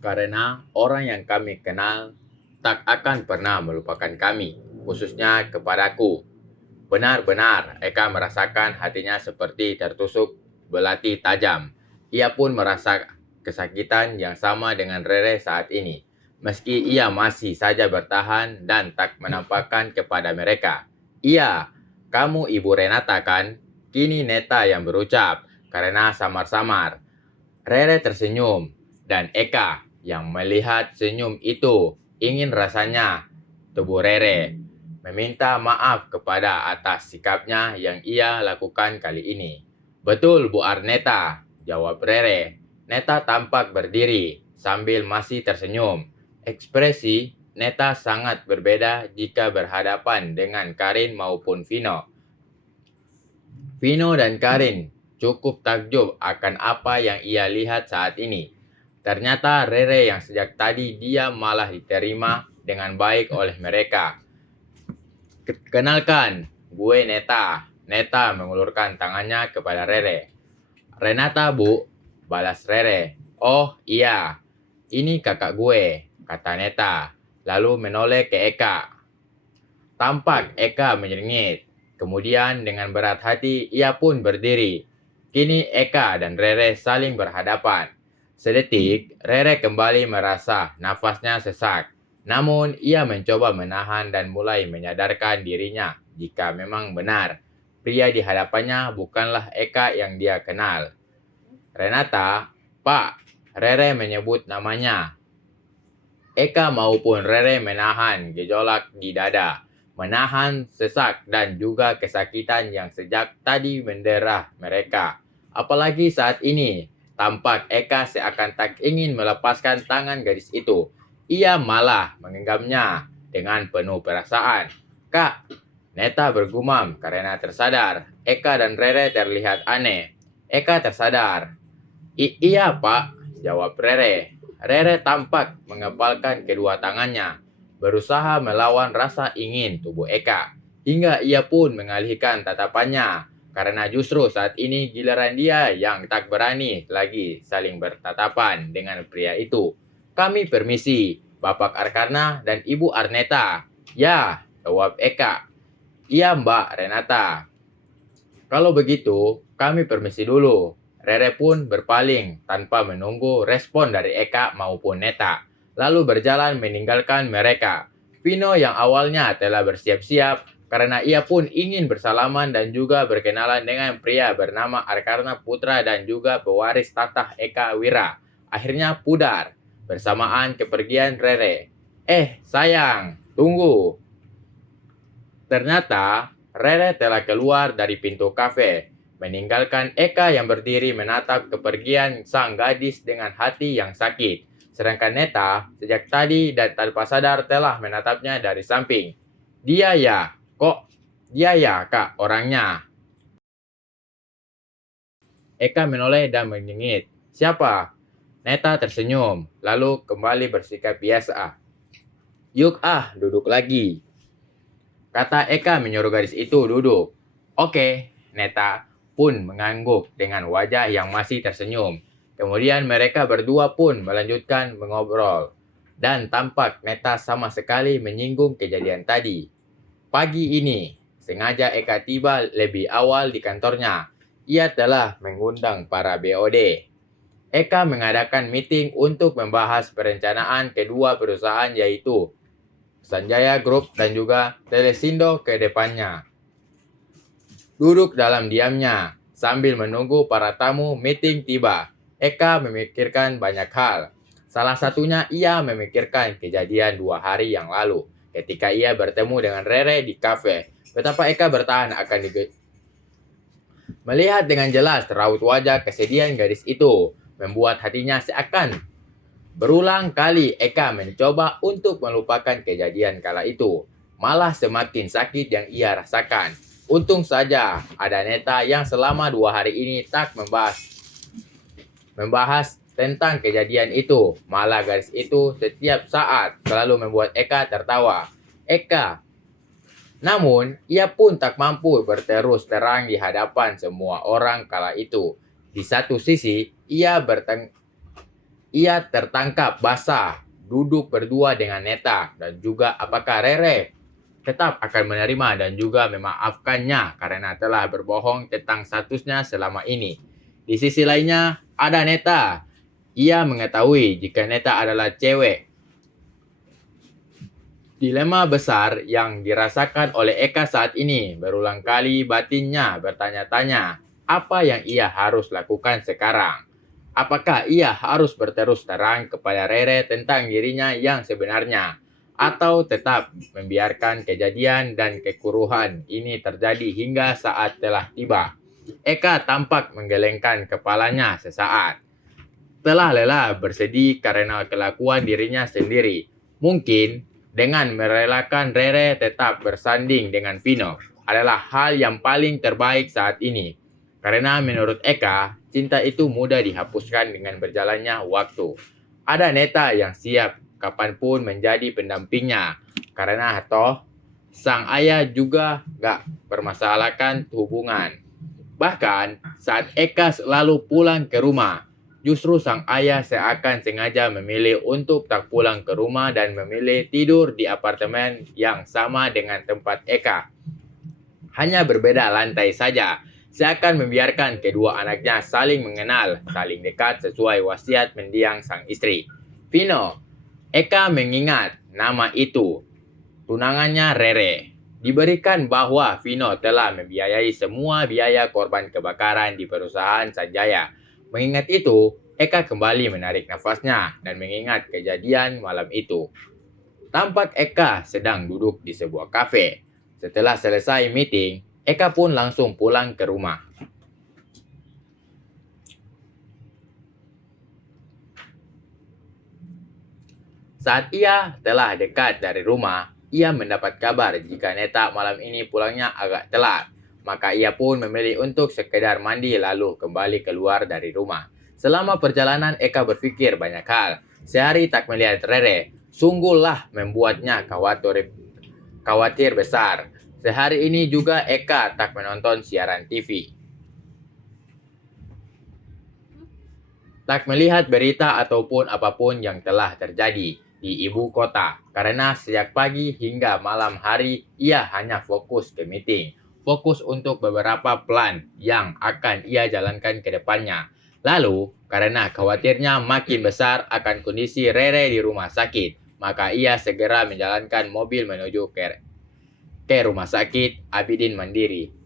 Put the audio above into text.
Karena orang yang kami kenal tak akan pernah melupakan kami, khususnya kepadaku. Benar-benar Eka merasakan hatinya seperti tertusuk belati tajam. Ia pun merasa kesakitan yang sama dengan Rere saat ini. Meski ia masih saja bertahan dan tak menampakkan kepada mereka. Iya, kamu Ibu Renata kan? Kini Neta yang berucap karena samar-samar. Rere tersenyum dan Eka yang melihat senyum itu ingin rasanya tubuh Rere meminta maaf kepada atas sikapnya yang ia lakukan kali ini. Betul Bu Arneta, jawab Rere. Neta tampak berdiri sambil masih tersenyum. Ekspresi Neta sangat berbeda jika berhadapan dengan Karin maupun Vino. Vino dan Karin cukup takjub akan apa yang ia lihat saat ini. Ternyata Rere yang sejak tadi dia malah diterima dengan baik oleh mereka. Kenalkan, gue Neta. Neta mengulurkan tangannya kepada Rere. Renata, Bu, balas Rere. Oh, iya. Ini kakak gue, kata Neta. Lalu menoleh ke Eka. Tampak Eka menyengit. Kemudian dengan berat hati ia pun berdiri. Kini Eka dan Rere saling berhadapan. Sedetik, Rere kembali merasa nafasnya sesak. Namun, ia mencoba menahan dan mulai menyadarkan dirinya jika memang benar. Pria di hadapannya bukanlah Eka yang dia kenal. Renata, Pak, Rere menyebut namanya. Eka maupun Rere menahan gejolak di dada, menahan sesak dan juga kesakitan yang sejak tadi mendera mereka. Apalagi saat ini, tampak Eka seakan tak ingin melepaskan tangan gadis itu. Ia malah menggenggamnya dengan penuh perasaan. Kak, Neta bergumam karena tersadar. Eka dan Rere terlihat aneh. Eka tersadar. Iya pak, jawab Rere. Rere tampak mengepalkan kedua tangannya, berusaha melawan rasa ingin tubuh Eka. Hingga ia pun mengalihkan tatapannya, karena justru saat ini giliran dia yang tak berani lagi saling bertatapan dengan pria itu. Kami permisi, Bapak Arkarna dan Ibu Arneta. Ya, jawab Eka. Iya Mbak Renata. Kalau begitu, kami permisi dulu. Rere pun berpaling tanpa menunggu respon dari Eka maupun Neta, lalu berjalan meninggalkan mereka. Vino yang awalnya telah bersiap-siap karena ia pun ingin bersalaman dan juga berkenalan dengan pria bernama Arkarna Putra dan juga pewaris tatah Eka Wira, akhirnya pudar bersamaan kepergian Rere. Sayang, tunggu. Ternyata Rere telah keluar dari pintu kafe, meninggalkan Eka yang berdiri menatap kepergian sang gadis dengan hati yang sakit. Sedangkan Neta sejak tadi dan tanpa sadar telah menatapnya dari samping. Dia ya, kak orangnya. Eka menoleh dan menyengit. Siapa? Neta tersenyum, lalu kembali bersikap biasa. Yuk duduk lagi. Kata Eka menyuruh gadis itu duduk. Oke, Neta pun mengangguk dengan wajah yang masih tersenyum. Kemudian mereka berdua pun melanjutkan mengobrol. Dan tampak Neta sama sekali menyinggung kejadian tadi. Pagi ini, sengaja Eka tiba lebih awal di kantornya. Ia telah mengundang para BOD. Eka mengadakan meeting untuk membahas perencanaan kedua perusahaan yaitu Sanjaya Group dan juga Telesindo ke depannya. Duduk dalam diamnya, sambil menunggu para tamu meeting tiba. Eka memikirkan banyak hal. Salah satunya ia memikirkan kejadian 2 hari yang lalu, ketika ia bertemu dengan Rere di kafe. Betapa Eka bertahan akan melihat dengan jelas raut wajah kesedihan gadis itu, membuat hatinya seakan berulang kali Eka mencoba untuk melupakan kejadian kala itu. Malah semakin sakit yang ia rasakan. Untung saja ada Neta yang selama 2 hari ini tak membahas tentang kejadian itu. Malah gadis itu setiap saat selalu membuat Eka tertawa. Namun, ia pun tak mampu berterus terang di hadapan semua orang kala itu. Di satu sisi, ia ia tertangkap basah, duduk berdua dengan Neta, dan juga apakah Rere tetap akan menerima dan juga memaafkannya karena telah berbohong tentang statusnya selama ini. Di sisi lainnya, ada Neta. Ia mengetahui jika Neta adalah cewek. Dilema besar yang dirasakan oleh Eka saat ini. Berulang kali batinnya bertanya-tanya, apa yang ia harus lakukan sekarang? Apakah ia harus berterus terang kepada Rere tentang dirinya yang sebenarnya? Atau tetap membiarkan kejadian dan kekuruhan ini terjadi hingga saat telah tiba? Eka tampak menggelengkan kepalanya sesaat. Telah lelah bersedih karena kelakuan dirinya sendiri. Mungkin dengan merelakan Rere tetap bersanding dengan Vino adalah hal yang paling terbaik saat ini. Karena menurut Eka, cinta itu mudah dihapuskan dengan berjalannya waktu. Ada Neta yang siap kapanpun menjadi pendampingnya. Karena toh, sang ayah juga gak permasalahkan hubungan. Bahkan saat Eka selalu pulang ke rumah, justru sang ayah seakan sengaja memilih untuk tak pulang ke rumah dan memilih tidur di apartemen yang sama dengan tempat Eka. Hanya berbeda lantai saja, seakan membiarkan kedua anaknya saling mengenal, saling dekat sesuai wasiat mendiang sang istri. Vino, Eka mengingat nama itu, tunangannya Rere. Diberikan bahwa Vino telah membiayai semua biaya korban kebakaran di perusahaan Sanjaya. Mengingat itu, Eka kembali menarik nafasnya dan mengingat kejadian malam itu. Tampak Eka sedang duduk di sebuah kafe. Setelah selesai meeting, Eka pun langsung pulang ke rumah. Saat ia telah dekat dari rumah, ia mendapat kabar jika Neta malam ini pulangnya agak telat. Maka ia pun memilih untuk sekedar mandi lalu kembali keluar dari rumah. Selama perjalanan Eka berpikir banyak hal. Sehari tak melihat Rere, sungguhlah membuatnya khawatir besar. Sehari ini juga Eka tak menonton siaran TV. Tak melihat berita ataupun apapun yang telah terjadi di ibu kota. Karena sejak pagi hingga malam hari ia hanya fokus ke meeting. Fokus untuk beberapa plan yang akan ia jalankan ke depannya. Lalu, karena khawatirnya makin besar akan kondisi Rere di rumah sakit, maka ia segera menjalankan mobil menuju ke rumah sakit Abidin Mandiri.